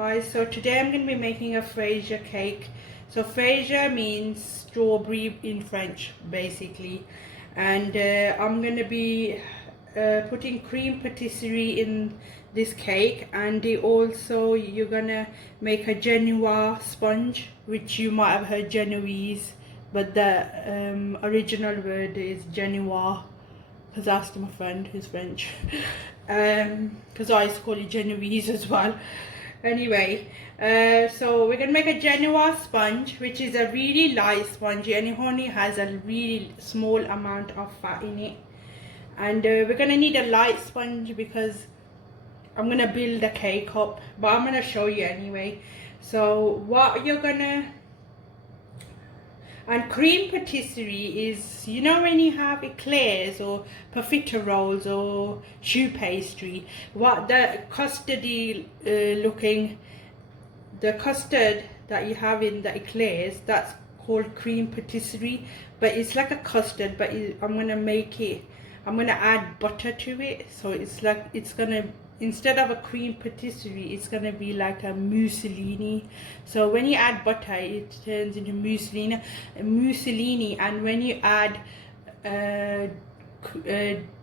guys. So today I'm going to be making a Fraisier cake. So Fraisier means strawberry in French basically, and I'm going to be putting cream patisserie in this cake, and also you're going to make a Genoise sponge, which you might have heard Genoese, but the original word is Genoise, because I asked my friend who's French, because I used to call it Genovese as well. Anyway, so we're gonna make a Genoise sponge, which is a really light sponge, and it only has a really small amount of fat in it. And we're gonna need a light sponge because I'm gonna build a cake up, but I'm gonna show you anyway. So what you're gonna, and cream patisserie is, you know, when you have eclairs or profiteroles or choux pastry, what the custardy looking, the custard that you have in the eclairs, that's called cream patisserie. But it's like a custard, but I'm gonna make it, I'm gonna add butter to it, so it's like, it's gonna, instead of a cream patisserie, it's gonna be like a mousseline. So when you add butter, it turns into mousseline. And when you add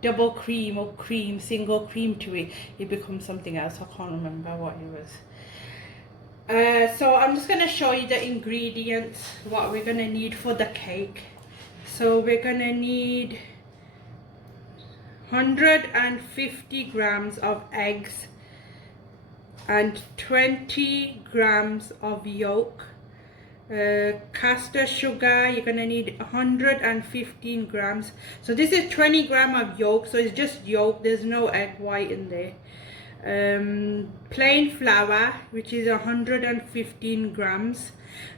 double cream or cream, single cream to it, it becomes something else. I can't remember what it was. So I'm just gonna show you the ingredients, what we're gonna need for the cake. So we're gonna need 150 grams of eggs and 20 grams of yolk. Caster sugar, you're gonna need 115 grams. So this is 20 grams of yolk, so it's just yolk, there's no egg white in there. Plain flour, which is 115 grams,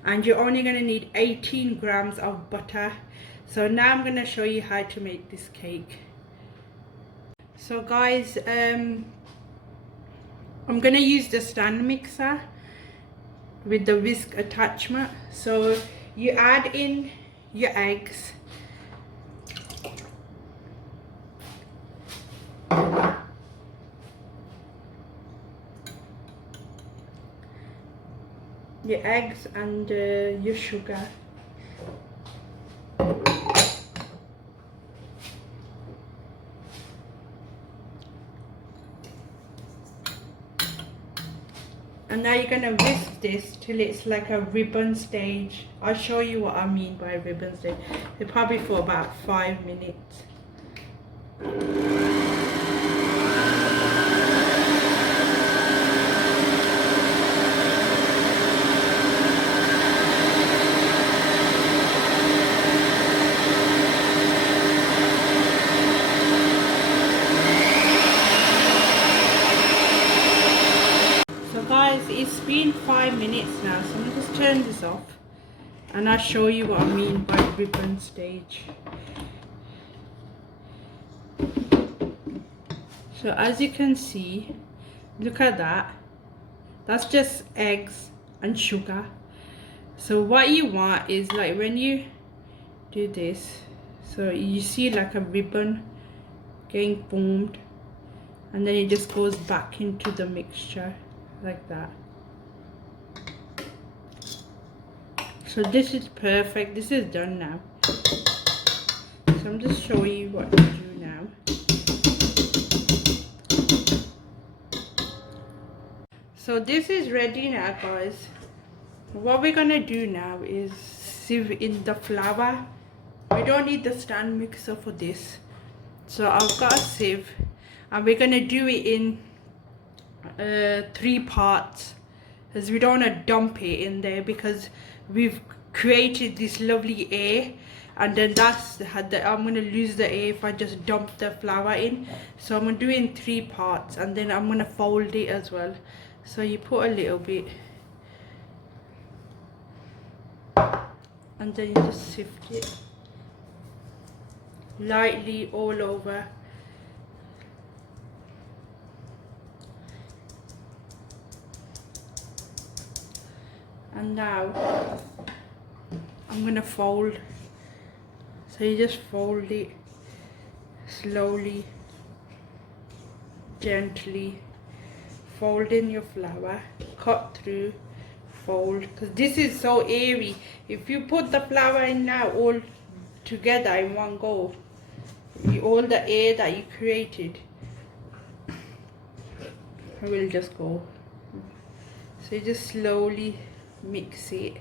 and you're only gonna need 18 grams of butter. So now I'm gonna show you how to make this cake. So guys, I'm gonna use the stand mixer with the whisk attachment. So you add in your eggs, and your sugar. And now you're gonna whisk this till it's like a ribbon stage. I'll show you what I mean by ribbon stage. It's probably for about 5 minutes. Guys, it's been 5 minutes now, so I'm gonna just turn this off and I'll show you what I mean by ribbon stage. So as you can see, look at that, that's just eggs and sugar. So what you want is, like, when you do this, so you see like a ribbon getting formed, and then it just goes back into the mixture like that. So this is perfect, this is done now. So I'm just showing you what to do now. So this is ready now, guys. What we're gonna do now is sieve in the flour. We don't need the stand mixer for this, so I've got a sieve, and we're gonna do it in 3 parts, as we don't want to dump it in there, because we've created this lovely air, and then I'm going to lose the air if I just dump the flour in. So I'm going to do it in 3 parts, and then I'm going to fold it as well. So you put a little bit, and then you just sift it lightly all over. And now I'm gonna fold. So you just fold it slowly, gently, fold in your flour cut through, fold, because this is so airy. If you put the flour in now all together in one go, all the air that you created will just go. So you just slowly mix it,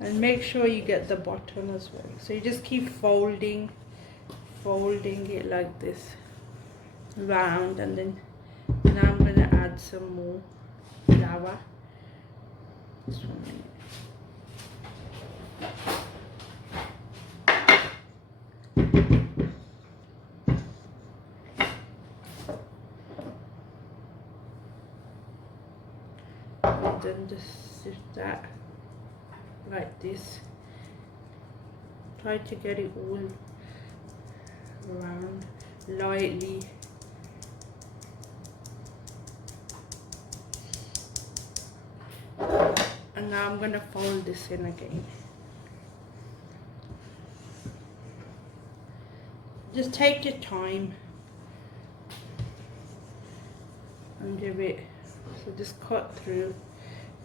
and make sure you get the bottom as well. So you just keep folding it like this round, and then now I'm gonna add some more flour. Just 1 minute. And then just sit that like this. Try to get it all around lightly. And now I'm gonna fold this in again. Just take your time and do it. So just cut through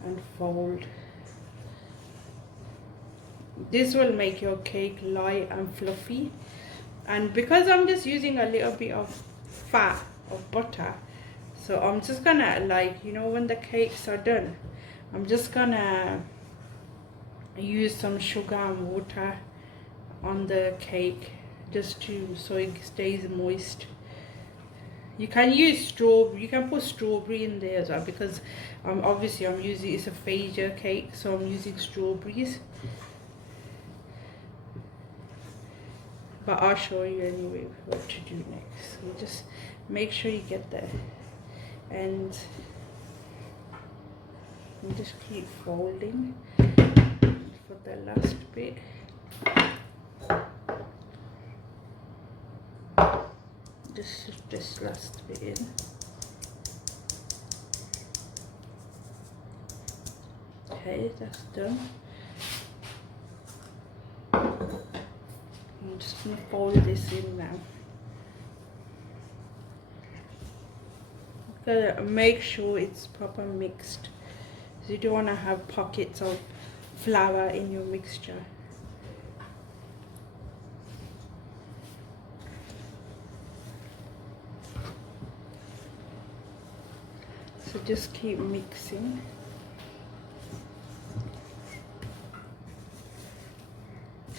and fold. This will make your cake light and fluffy. And because I'm just using a little bit of fat of butter, so I'm just gonna, like, you know, when the cakes are done, I'm just gonna use some sugar and water on the cake just to, so it stays moist. You can use strawberry, you can put strawberry in there as well, because obviously I'm using, it's a Fraisier cake, so I'm using strawberries. But I'll show you anyway what to do next. So just make sure you get the ends, and just keep folding for the last bit. Just shift this last bit in. Okay, that's done. I'm just going to fold this in now. Gotta make sure it's proper mixed, so you don't want to have pockets of flour in your mixture. So just keep mixing.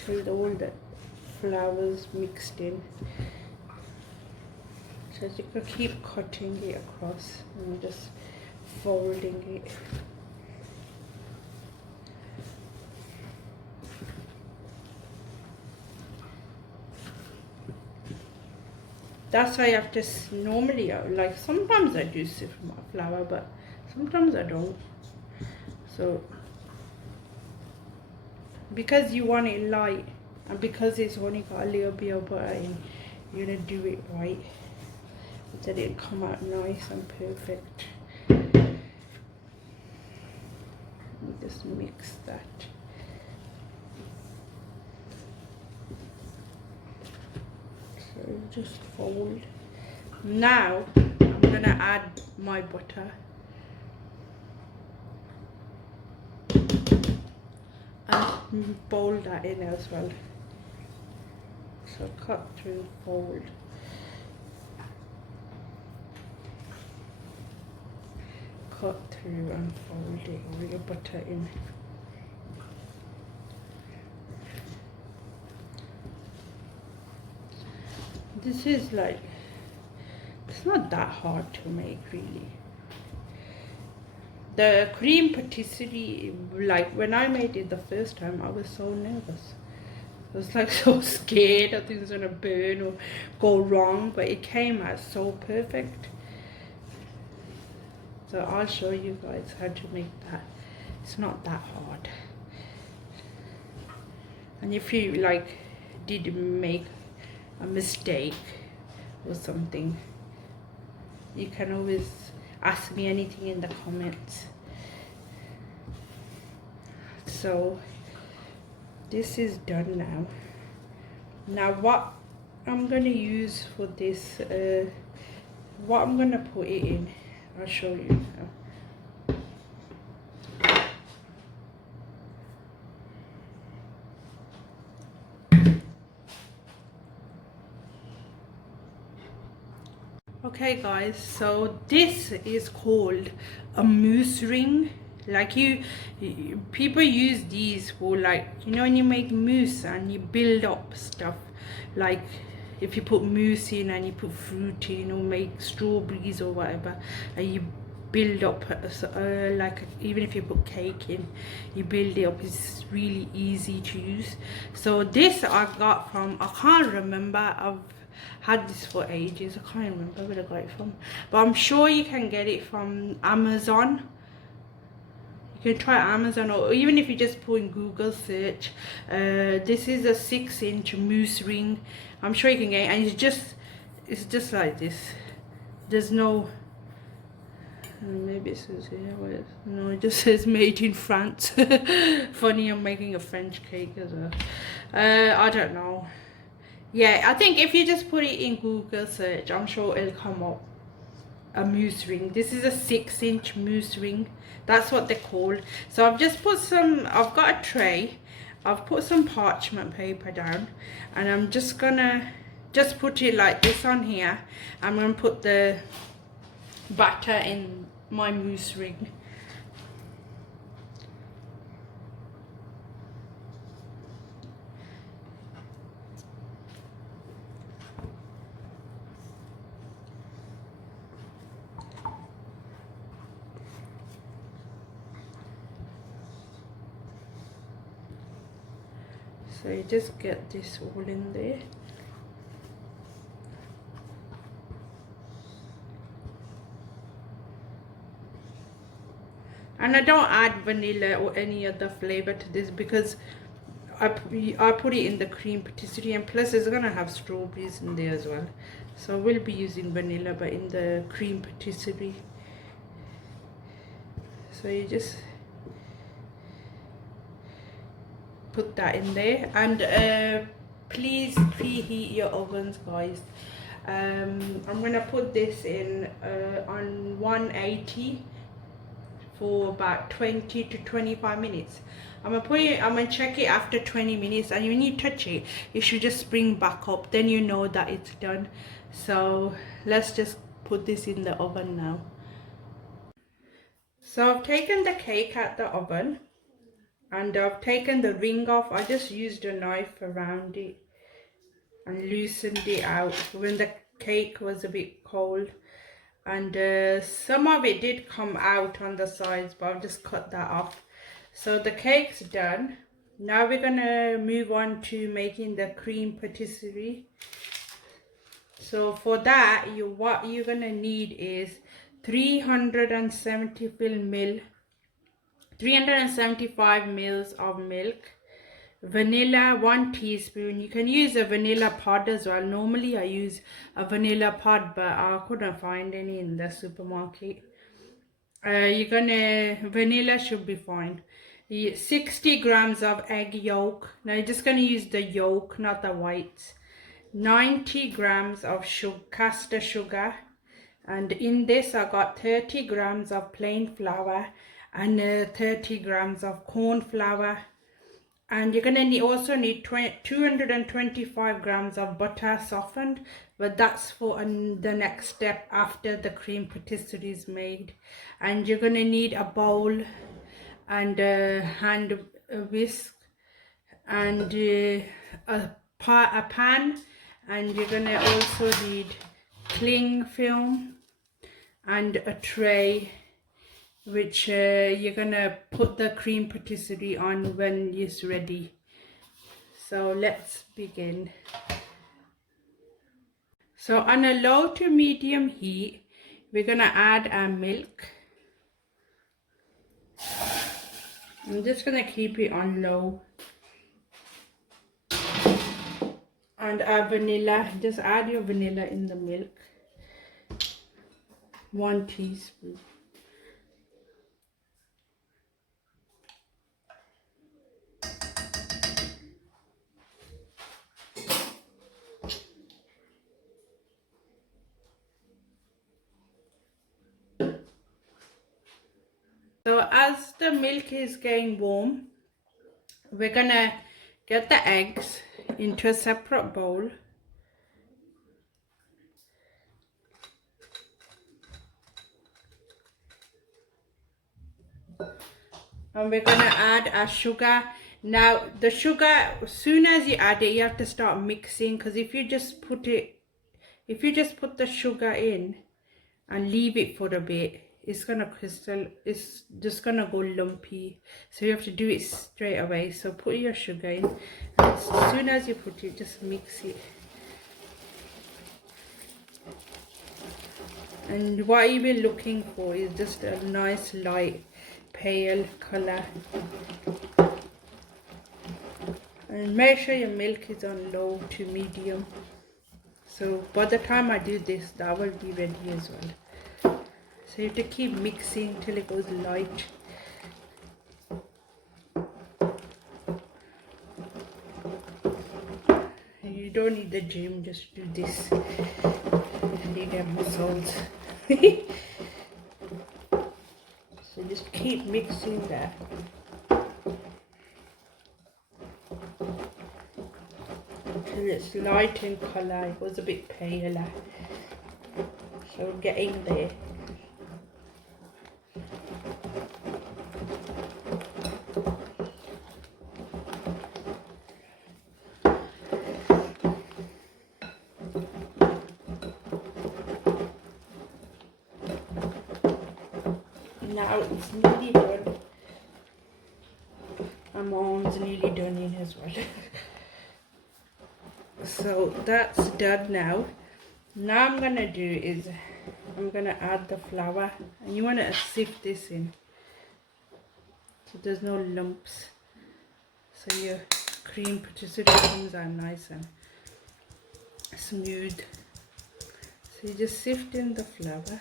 Till all the flours mixed in. So you can keep cutting it across and just folding it. That's why I have to, normally, like, sometimes I do sift my flour, but sometimes I don't. So because you want it light, and because it's only got a little bit of butter in, you're gonna do it right, that it come out nice and perfect. Just mix that. So just fold. Now I'm gonna add my butter. And fold that in as well. So cut through, fold. Cut through and fold it with your butter in. This is like, it's not that hard to make really. The cream patisserie, like when I made it the first time, I was so nervous. I was like so scared that things were gonna burn or go wrong, but it came out so perfect. So I'll show you guys how to make that. It's not that hard. And if you like did make a mistake or something, you can always ask me anything in the comments. So this is done now. Now what I'm gonna use for this, what I'm gonna put it in, I'll show you. Okay guys, so this is called a mousse ring. Like people use these for, like, you know, when you make mousse and you build up stuff, like if you put mousse in and you put fruit in or make strawberries or whatever, and you build up like even if you put cake in, you build it up. It's really easy to use. So this I got from, I can't remember, I've had this for ages, I can't remember where I got it from, but I'm sure you can get it from Amazon. You can try Amazon, or even if you just put in Google search, this is a 6-inch mousse ring. I'm sure you can get it, and it's just like this. There's no, maybe it says here, no, it just says made in France. Funny, I'm making a French cake as well. I don't know. Yeah, I think if you just put it in Google search, I'm sure it'll come up. A mousse ring. This is a 6-inch mousse ring. That's what they're called. So I've just put some, I've got a tray, I've put some parchment paper down, and I'm just gonna just put it like this on here. I'm gonna put the batter in my mousse ring. So you just get this all in there. And I don't add vanilla or any other flavor to this because I put it in the cream patisserie, and plus it's gonna have strawberries in there as well. So we'll be using vanilla, but in the cream patisserie. So you just put that in there, and please preheat your ovens, guys. I'm gonna put this in on 180 for about 20 to 25 minutes. I'm gonna check it after 20 minutes, and when you touch it, it should just spring back up. Then you know that it's done. So let's just put this in the oven now. So I've taken the cake out the oven, and I've taken the ring off. I just used a knife around it and loosened it out when the cake was a bit cold, and some of it did come out on the sides, but I've just cut that off. So the cake's done. Now we're gonna move on to making the cream patisserie. So for that, what you're gonna need is 375 mils of milk, vanilla 1 teaspoon. You can use a vanilla pod as well. Normally I use a vanilla pod, but I couldn't find any in the supermarket. Vanilla should be fine. 60 grams of egg yolk. Now you're just gonna use the yolk, not the whites. 90 grams of caster sugar, and in this I got 30 grams of plain flour and 30 grams of corn flour. And you're gonna also need 225 grams of butter softened, but that's for the next step after the cream patisserie is made. And you're gonna need a bowl and a hand whisk and a pan, and you're gonna also need cling film and a tray, which you're gonna put the cream patisserie on when it's ready. So let's begin. So on a low to medium heat, we're gonna add our milk. I'm just gonna keep it on low. And our vanilla, just add your vanilla in the milk. 1 teaspoon. So as the milk is getting warm, we're gonna get the eggs into a separate bowl. And we're gonna add our sugar. Now the sugar, as soon as you add it, you have to start mixing, because if you just put the sugar in and leave it for a bit, it's gonna crystal, it's just gonna go lumpy. So you have to do it straight away. So put your sugar in, and as soon as you put it, just mix it. And what you've been looking for is just a nice light pale color. And make sure your milk is on low to medium. So by the time I do this, that will be ready as well. So you have to keep mixing till it goes light. You don't need the gym, just do this. You get muscles. So just keep mixing that. Until it's light in colour. It was a bit paler. So we're getting there. Now it's nearly done. My mom's nearly done in as well. So that's done now. Now I'm gonna do is I'm gonna add the flour, and you wanna sift this in so there's no lumps, so your cream patisserie comes out nice and smooth. So you just sift in the flour.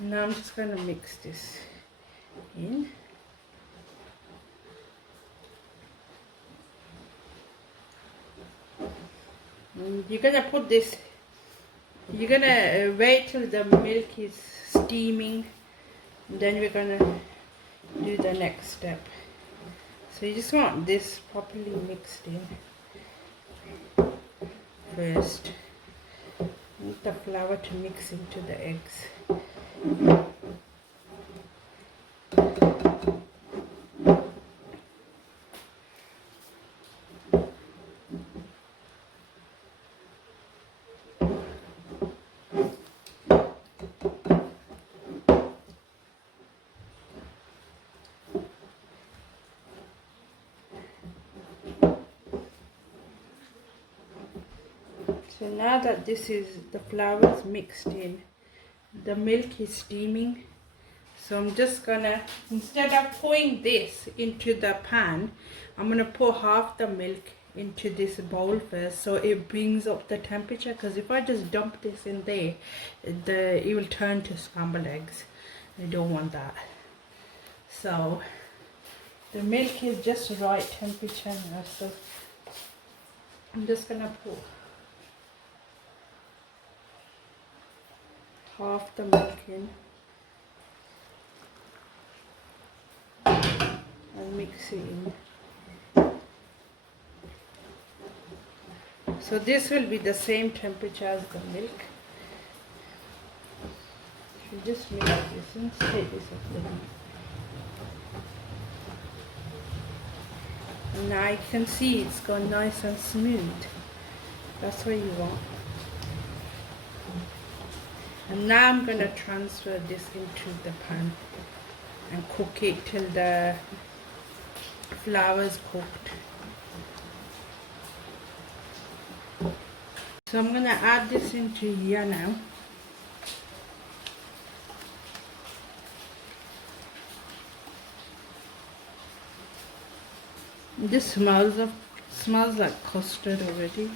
Now I'm just going to mix this in. And you're going to put this, you're going to wait till the milk is steaming, and then we're going to do the next step. So you just want this properly mixed in first. Need the flour to mix into the eggs. So now that the flour is mixed in, the milk is steaming. So I'm just gonna, instead of pouring this into the pan, I'm gonna pour half the milk into this bowl first, so it brings up the temperature. Because if I just dump this in there, it will turn to scrambled eggs. I don't want that. So the milk is just right temperature now. So I'm just gonna pour half the milk in and mix it in. So this will be the same temperature as the milk. You just mix this and take this off the heat. And now you can see it's gone nice and smooth. That's what you want. And now I'm going to transfer this into the pan and cook it till the flour is cooked. So I'm going to add this into here now. This smells like custard already.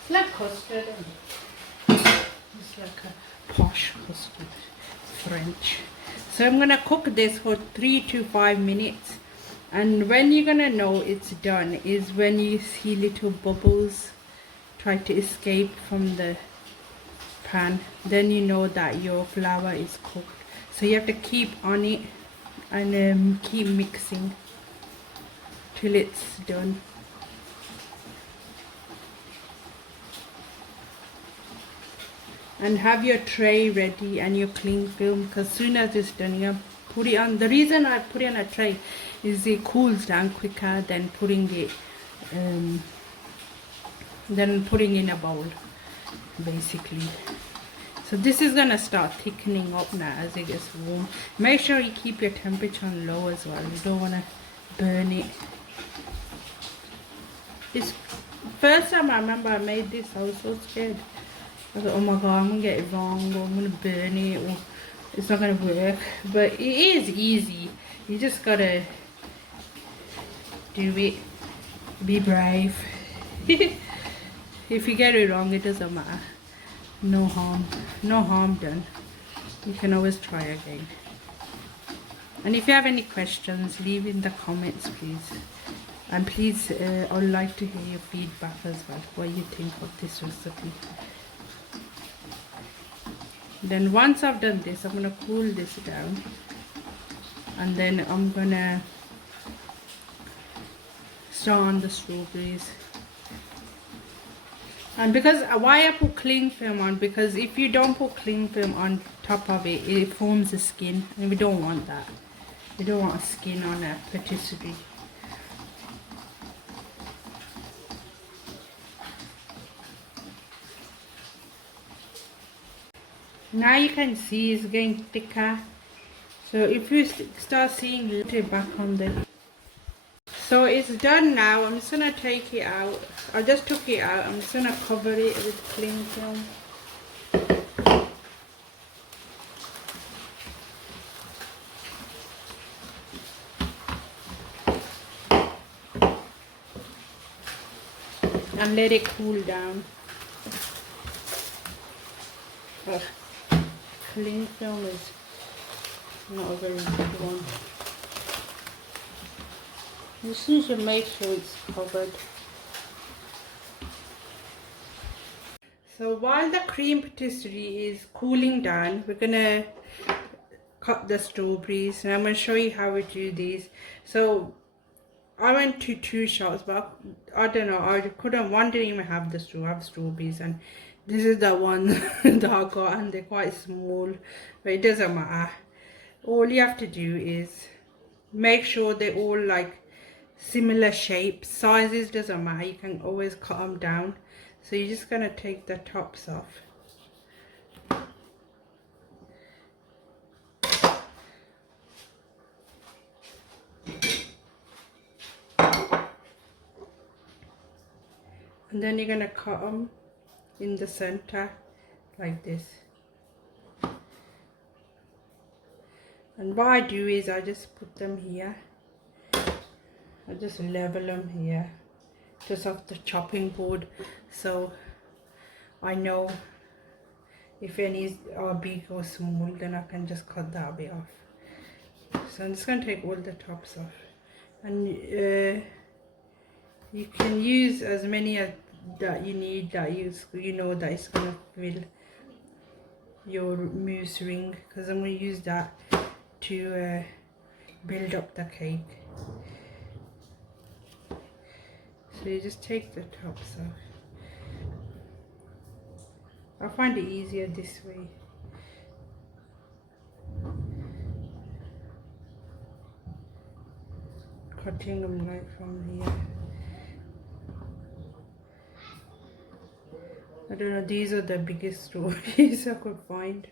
It's like custard. It's like a posh custard, French. So I'm gonna cook this for 3 to 5 minutes. And when you're gonna know it's done is when you see little bubbles try to escape from the pan. Then you know that your flour is cooked. So you have to keep on it and keep mixing till it's done. And have your tray ready and your cling film, because soon as it's done you put it on. The reason I put it on a tray is it cools down quicker than putting it in a bowl basically. So this is gonna start thickening up now as it gets warm. Make sure you keep your temperature on low as well. You don't wanna burn it. This first time I remember I made this, I was so scared. I thought, oh my god, I'm gonna get it wrong, or I'm gonna burn it, or it's not gonna work. But it is easy. You just gotta do it. Be brave. If you get it wrong, it doesn't matter. No harm done. You can always try again. And if you have any questions, leave in the comments please. And please, I'd like to hear your feedback as well, what you think of this recipe. Then once I've done this, I'm going to cool this down, and then I'm going to start on the strawberries. And because why I put cling film on, because if you don't put cling film on top of it, it forms a skin, and we don't want that. We don't want a skin on a patisserie. Now you can see it's getting thicker. So if you start seeing little back on there. So it's done now. I'm just gonna take it out. I just took it out. I'm just gonna cover it with cling film. And let it cool down. Ugh. Cling film is not a very good one. You just need to make sure it's covered. So while the cream patisserie is cooling down, we're gonna cut the strawberries, and I'm gonna show you how we do these. So I went to 2 shops, but I don't know, one didn't even have the strawberries, and this is the one that I got, and they're quite small, but it doesn't matter. All you have to do is make sure they're all like similar shapes. Sizes doesn't matter, you can always cut them down. So you're just gonna take the tops off. And then you're gonna cut them in the center like this. And what I do is I just put them here. I just level them here, just off the chopping board, so I know if any are big or small, then I can just cut that bit off. So I'm just going to take all the tops off, and you can use as many as that you need, that you know that it's going to fill your mousse ring, because I'm going to use that to build up the cake. So you just take the tops off. I find it easier this way. Cutting them right from here. I don't know, these are the biggest strawberries I could find.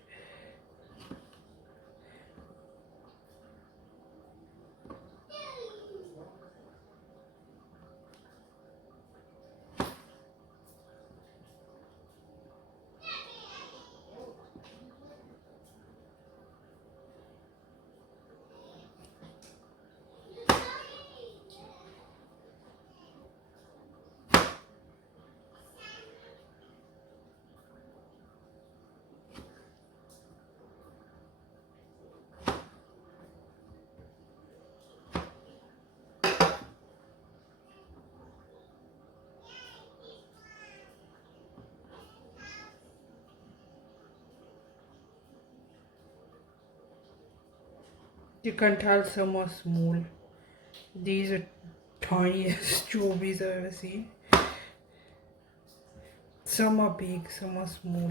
You can tell some are small. These are tiniest strawberries I've ever seen. Some are big, some are small.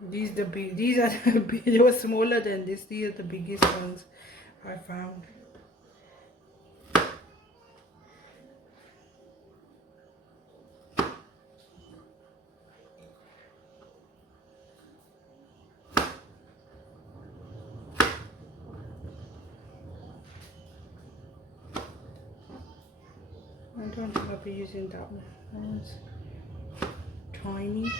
These are the big. These are the big. They were smaller than this. These are the biggest ones I found. I don't think I'll be using that one. That one's tiny.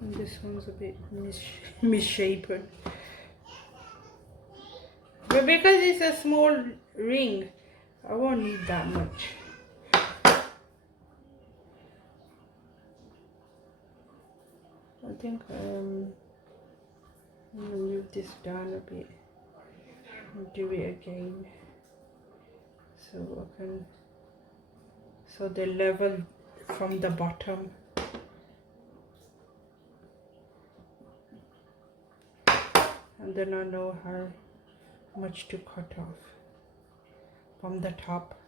And this one's a bit misshapen. But because it's a small ring, I won't need that much. I think I'm gonna move this down a bit and do it again so I can, so they're level from the bottom. And then I know how much to cut off from the top.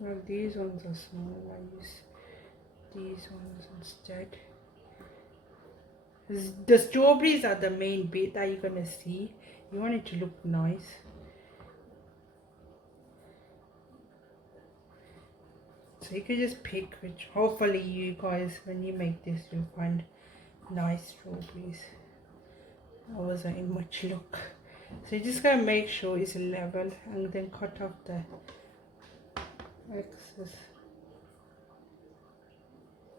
Well, these ones are small. I use these ones instead. The strawberries are the main bit that you're gonna see. You want it to look nice. So you can just pick which, hopefully you guys, when you make this, you'll find nice strawberries. I wasn't in much luck. So you just gotta make sure it's level and then cut off the excess.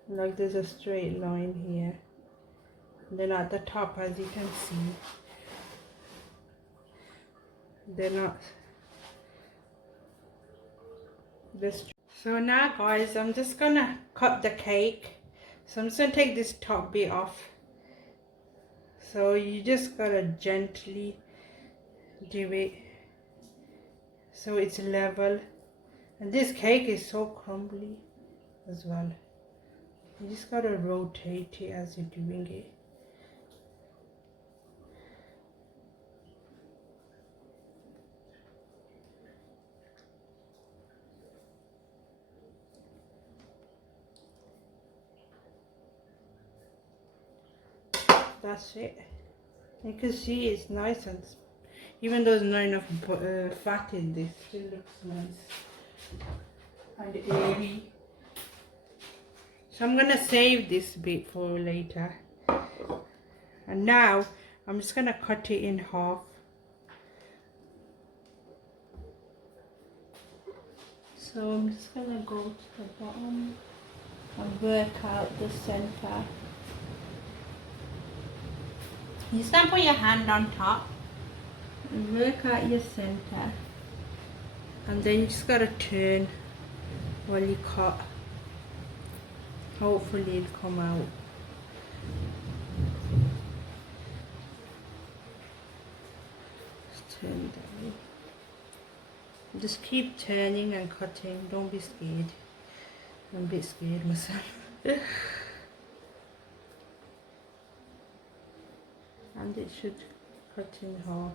Like there's a straight line here. And then at the top, as you can see, they're not this. So now guys, I'm just gonna cut the cake. So I'm just gonna take this top bit off. So you just gotta gently do it so it's level. And this cake is so crumbly as well. You just gotta rotate it as you're doing it. That's it. You can see it's nice, and even though there's not enough fat in this, it still looks nice and airy. So I'm gonna save this bit for later. And now I'm just gonna cut it in half. So I'm just gonna go to the bottom and work out the center. You just gonna put your hand on top and work out your center, and then you just gotta turn while you cut. Hopefully it'll come out. Just turn that way. Just keep turning and cutting. Don't be scared. I'm a bit scared myself. And it should cut in half.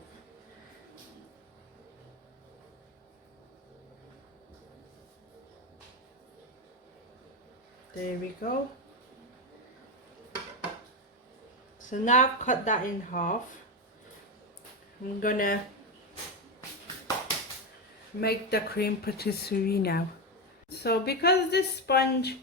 There we go. So now I've cut that in half. I'm gonna make the cream patisserie now. So because this sponge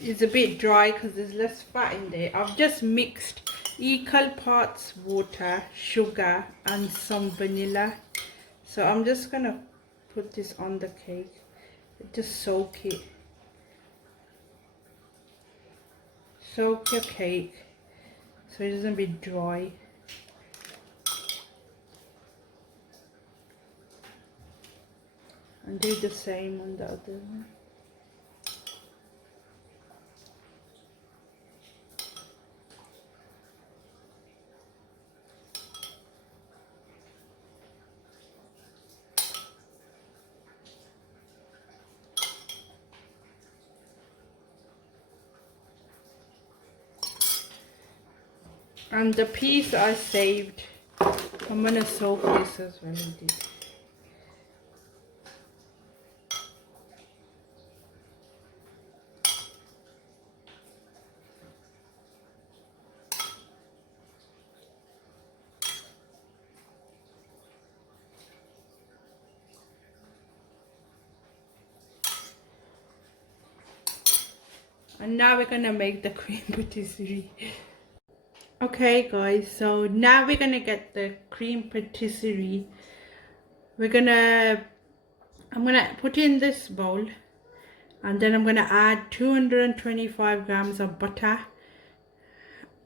is a bit dry because there's less fat in there, I've just mixed equal parts water, sugar and some vanilla. So I'm just gonna put this on the cake, just soak it. Soak your cake so it doesn't be dry. And do the same on the other one. And the piece I saved, I'm gonna soak this as well indeed. And now we're gonna make the cream patisserie. Okay guys, so now we're gonna get the cream patisserie. I'm gonna put in this bowl, and then I'm gonna add 225 grams of butter,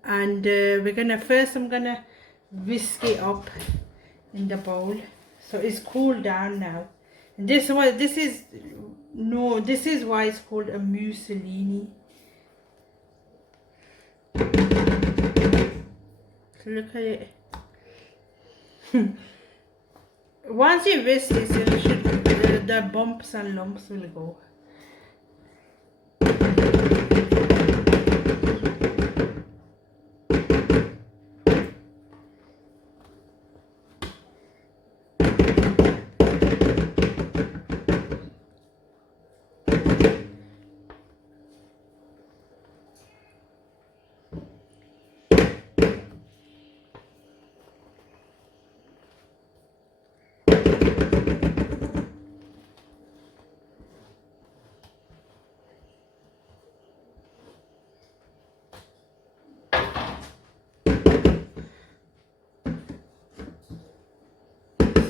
and I'm gonna whisk it up in the bowl so it's cooled down now. And this is why it's called a mussolini. So look at it. Once you whisk this, the bumps and lumps will go.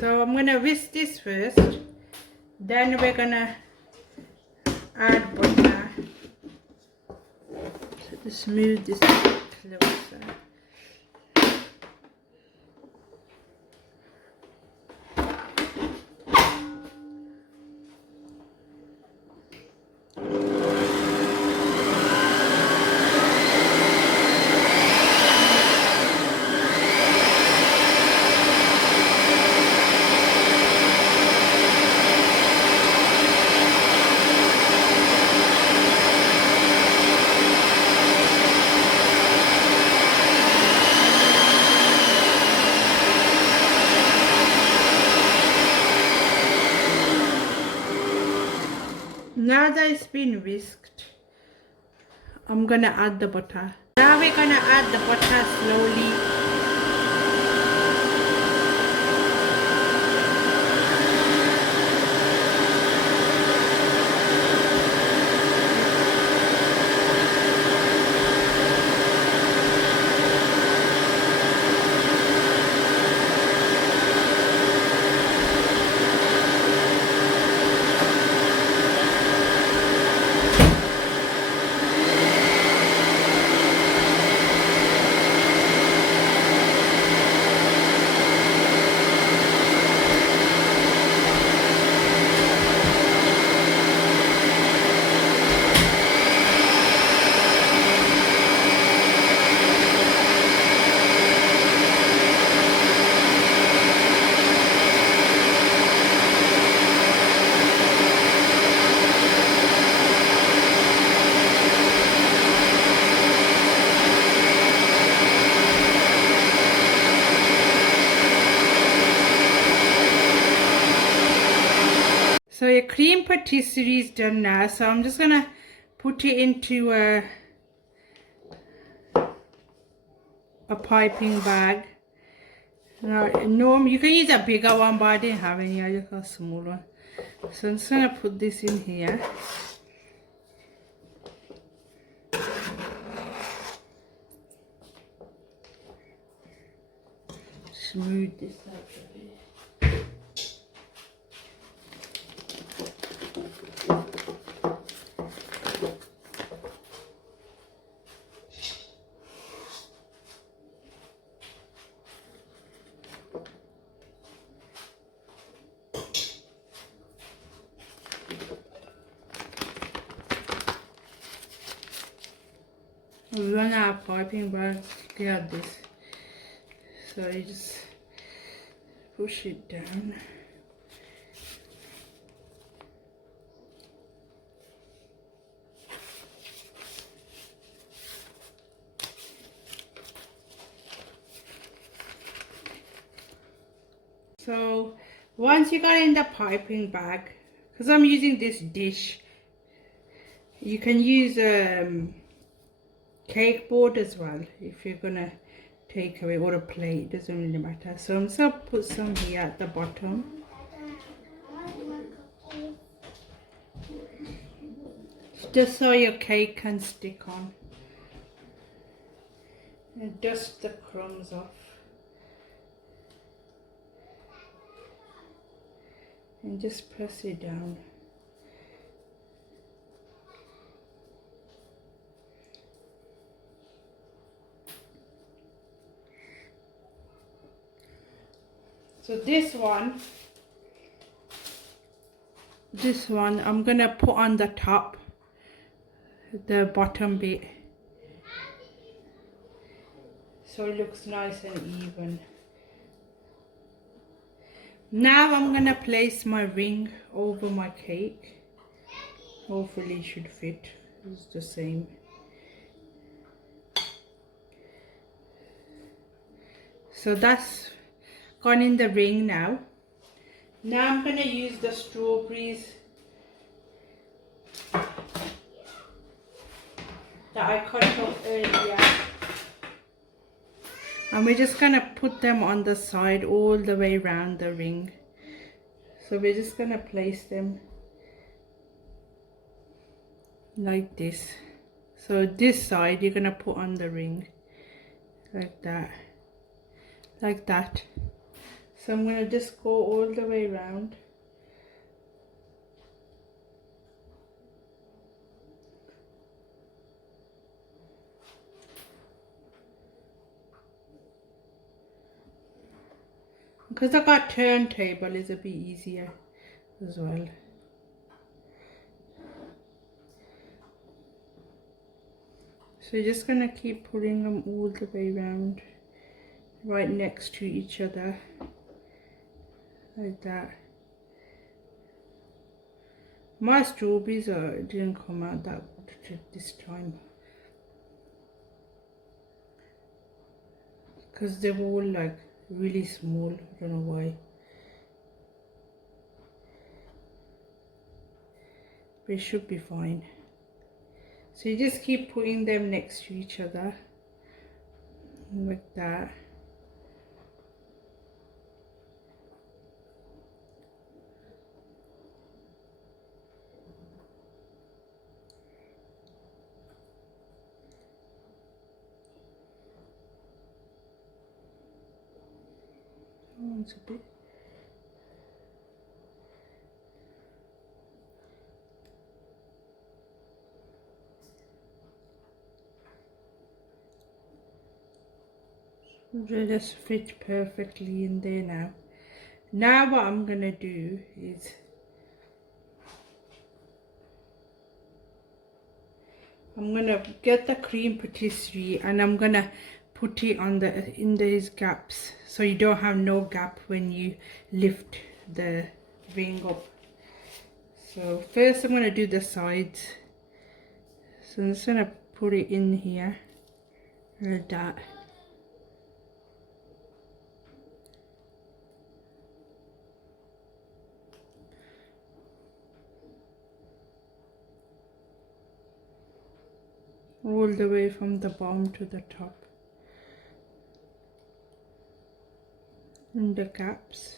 So I'm gonna whisk this first, then we're gonna add butter to smooth this closer. Now that it's been whisked, I'm gonna add the butter. Now we're gonna add the butter slowly. So your cream patisserie is done now, so I'm just gonna put it into a piping bag. Now, you can use a bigger one, but I didn't have any. I just got a small one. So I'm just gonna put this in here. Smooth this out a bit. We run out of piping bag, get this. So you just push it down. So once you got in the piping bag, because I'm using this dish, you can use cake board as well if you're gonna take away, or a plate, doesn't really matter. So I'm just gonna put some here at the bottom. Just so your cake can stick on. And dust the crumbs off. And just press it down. So this one I'm gonna put on the top, the bottom bit, so it looks nice and even. Now I'm gonna place my ring over my cake. Hopefully it should fit. It's the same. So that's gone in the ring now. Now I'm gonna use the strawberries that I cut off earlier. And we're just gonna put them on the side all the way around the ring. So we're just gonna place them like this. So this side you're gonna put on the ring like that, like that. So I'm gonna just go all the way around. Because I got turntable, it's a bit easier as well. So you're just gonna keep putting them all the way around, right next to each other, like that. My strawberries didn't come out that good this time, because they were all like really small. I don't know why. But it should be fine. So you just keep putting them next to each other like that. Oh, it's a bit. They just fit perfectly in there now. Now what I'm gonna do is I'm gonna get the cream patisserie and I'm gonna put it on in these gaps, so you don't have no gap when you lift the ring up. So first I'm gonna do the sides. So I'm just gonna put it in here like that. All the way from the bottom to the top. In the gaps.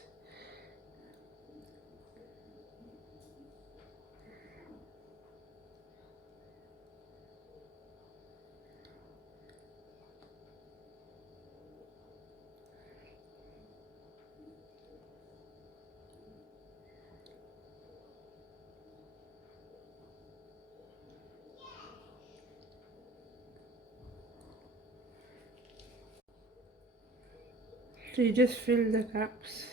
So you just fill the gaps.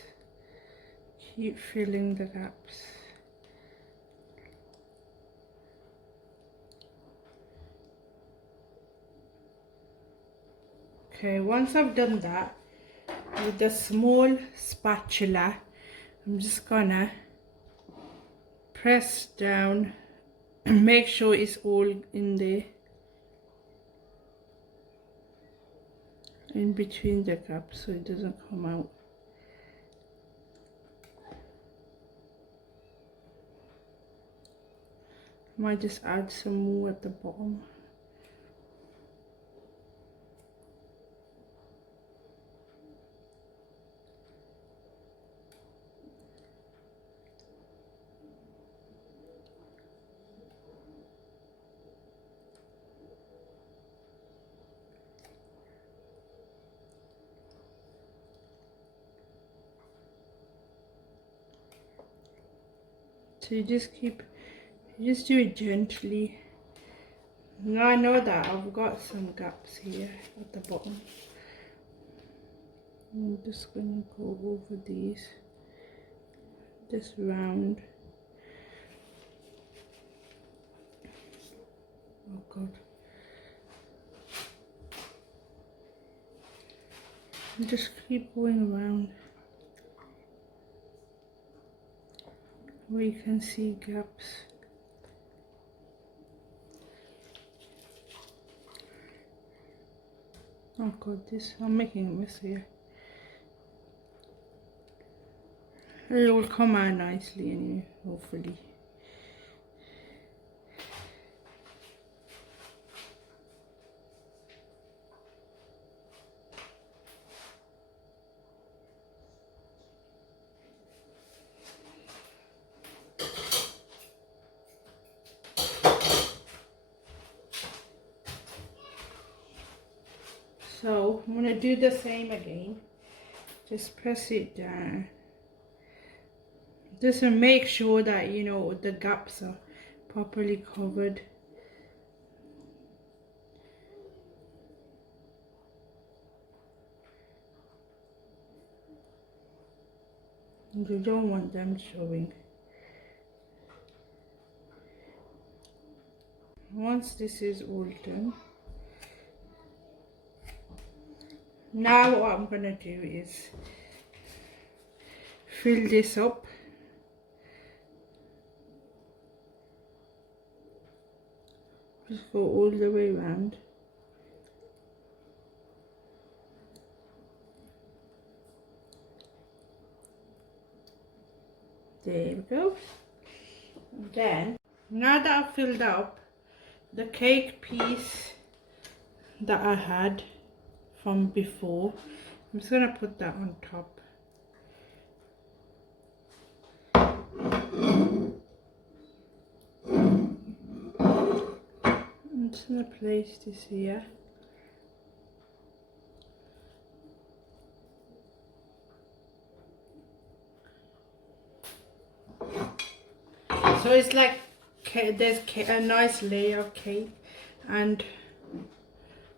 Keep filling the gaps. Okay, once I've done that, with the small spatula, I'm just gonna press down and make sure it's all in there, in between the gaps, so it doesn't come out. Might just add some more at the bottom. So you just do it gently. Now I know that I've got some gaps here at the bottom. I'm just gonna go over these, just round. Oh god. And just keep going around where you can see gaps. Oh god, I'm making a mess here. It will come out nicely anyway, hopefully. So I'm gonna do the same again. Just press it down. Just to make sure that, you know, the gaps are properly covered. You don't want them showing. Once this is all done, now what I'm gonna do is fill this up. Just go all the way around. There we go. Then, now that I've filled up the cake piece that I had from before, I'm just gonna put that on top. I'm just gonna place this here. So it's like there's a nice layer of cake, and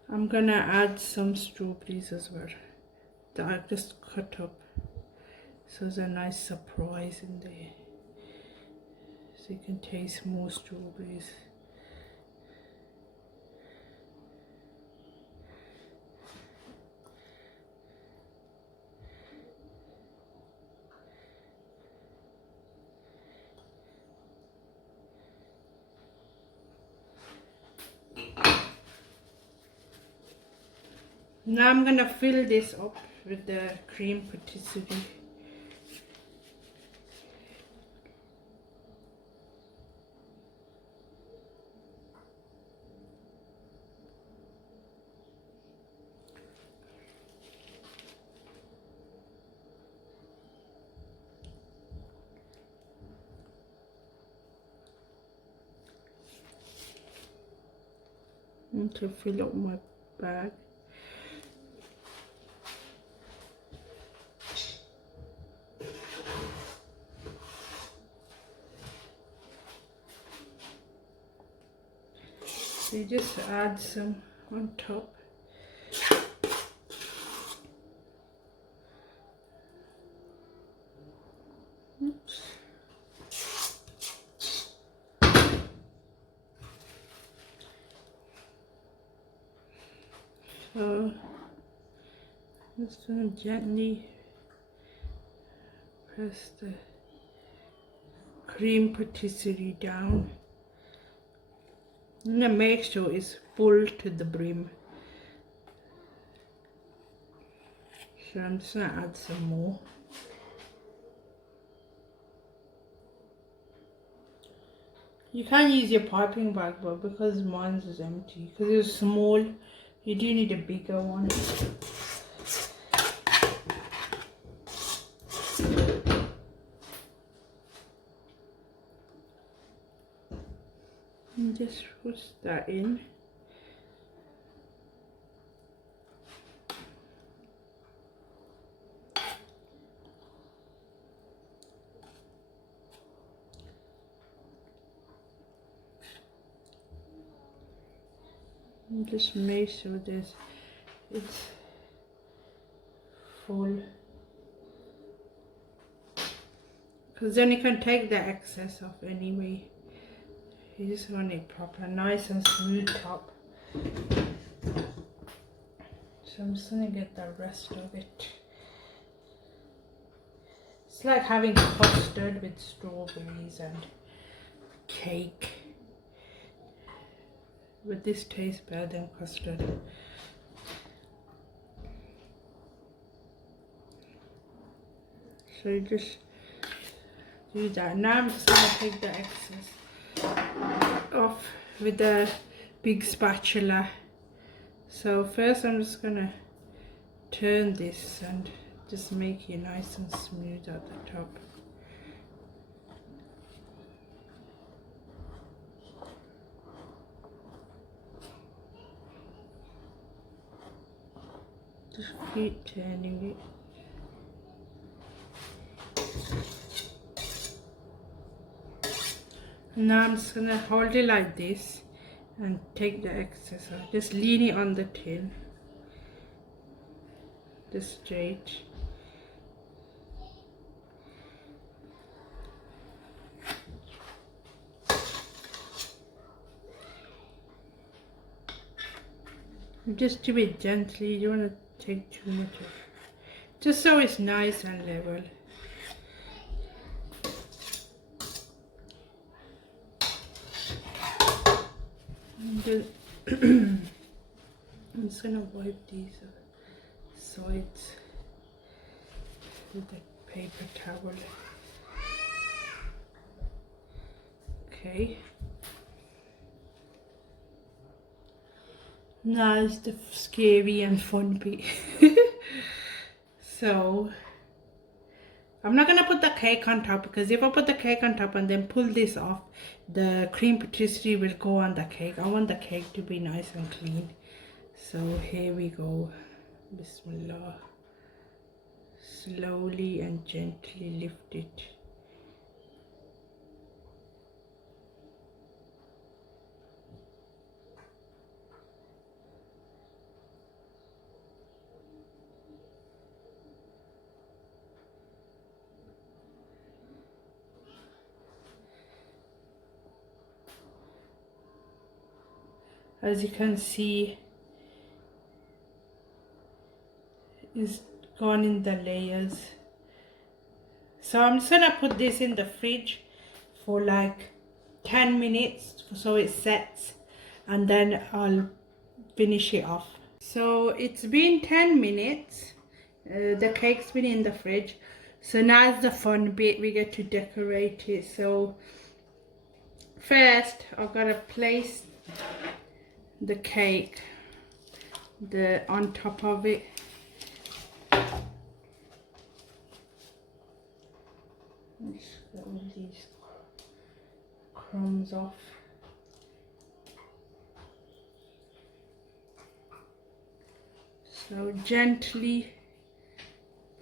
I'm gonna add some strawberries as well that I've just cut up. So there's a nice surprise in there. So you can taste more strawberries. Now I'm gonna fill this up with the cream patisserie. To fill up my bag. So you just add some on top. Oops. So just gonna gently press the cream patisserie down. I'm gonna make sure it's full to the brim. So I'm just gonna add some more. You can't use your piping bag, but because mine is empty, because it was small, you do need a bigger one. And just push that in. And just make sure this it's full, because then you can take the excess off anyway. You just want it proper, nice and smooth top. So I'm just gonna get the rest of it. It's like having custard with strawberries and cake. But this tastes better than custard. So you just do that. Now I'm just gonna take the excess off with the big spatula. So first I'm just gonna turn this and just make it nice and smooth at the top. Just keep turning it. Now I'm just gonna hold it like this and take the excess off. Just lean it on the tin. Just straight. Just do it gently, you don't want to take too much off. Just so it's nice and level. And then I'm just gonna wipe these sides with a paper towel. Okay. Now is the scary and fun bit. So I'm not gonna put the cake on top, because if I put the cake on top and then pull this off, the cream patisserie will go on the cake. I want the cake to be nice and clean. So here we go. Bismillah. Slowly and gently lift it. As you can see, it's gone in the layers. So I'm just gonna put this in the fridge for like 10 minutes so it sets, and then I'll finish it off. So it's been 10 minutes. The cake's been in the fridge. So now is the fun bit. We get to decorate it. So first I've got to place the cake on top of it. Let's get all these crumbs off. So gently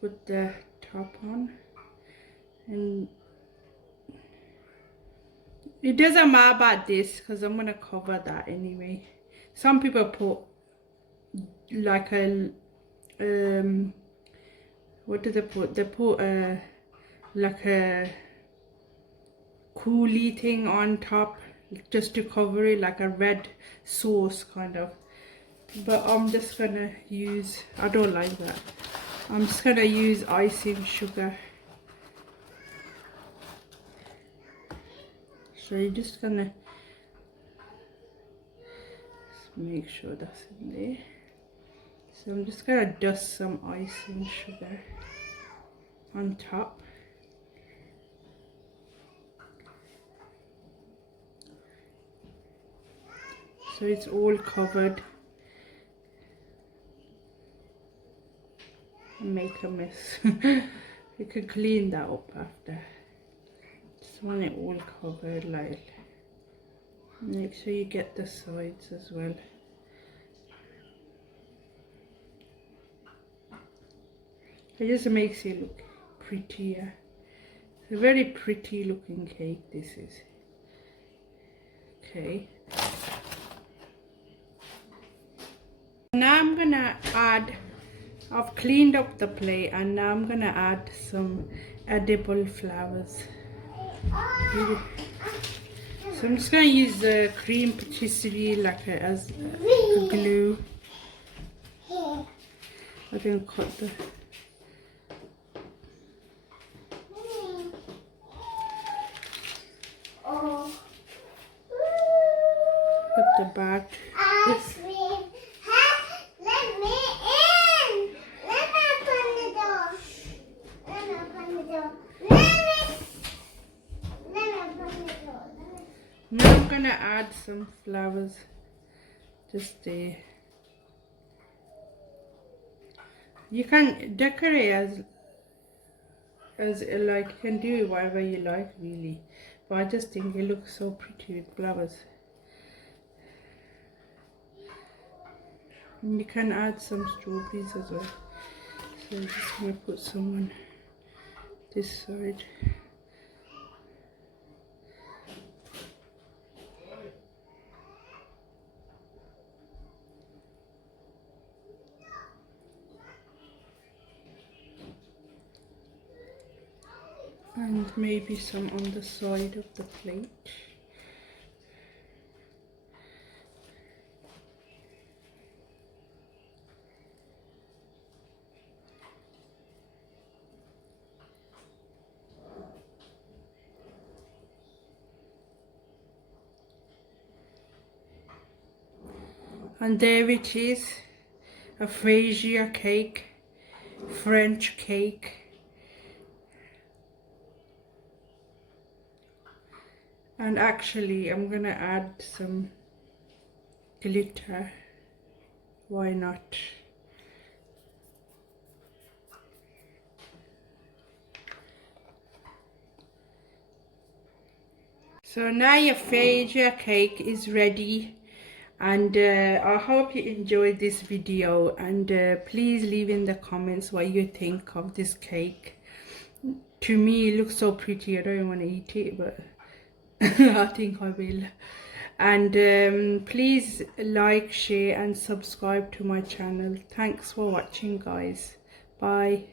put the top on, and it doesn't matter about this because I'm gonna cover that anyway. Some people put like a what do they put? They put like a coolie thing on top just to cover it, like a red sauce kind of. But I'm just gonna use, I don't like that. I'm just gonna use icing sugar. So you're just gonna make sure that's in there. So I'm just gonna dust some icing sugar on top. so it's all covered. Make a mess. You can clean that up after. Just want it all covered, like. Make sure you get the sides as well. It just makes it look prettier. It's a very pretty looking cake this is. Okay. Now I'm gonna add, I've cleaned up the plate and now I'm gonna add some edible flowers. So I'm just gonna use the cream patisserie lacquer as glue. I can cut the bag. This. Let me in. Let me open the door. Let me open the door. Let me open the door. Now I'm gonna add some flowers just there. You can decorate as like, you can do whatever you like really, but I just think it looks so pretty with flowers. And you can add some strawberries as well. So I'm just gonna put some on this side. And maybe some on the side of the plate. And there it is, a Fraisier cake, French cake. And actually I'm gonna add some glitter, why not? So now your Fraisier cake is ready. And I hope you enjoyed this video, and please leave in the comments what you think of this cake. To me it looks so pretty. I don't want to eat it, but I think I will. And please like, share and subscribe to my channel. Thanks for watching guys. Bye.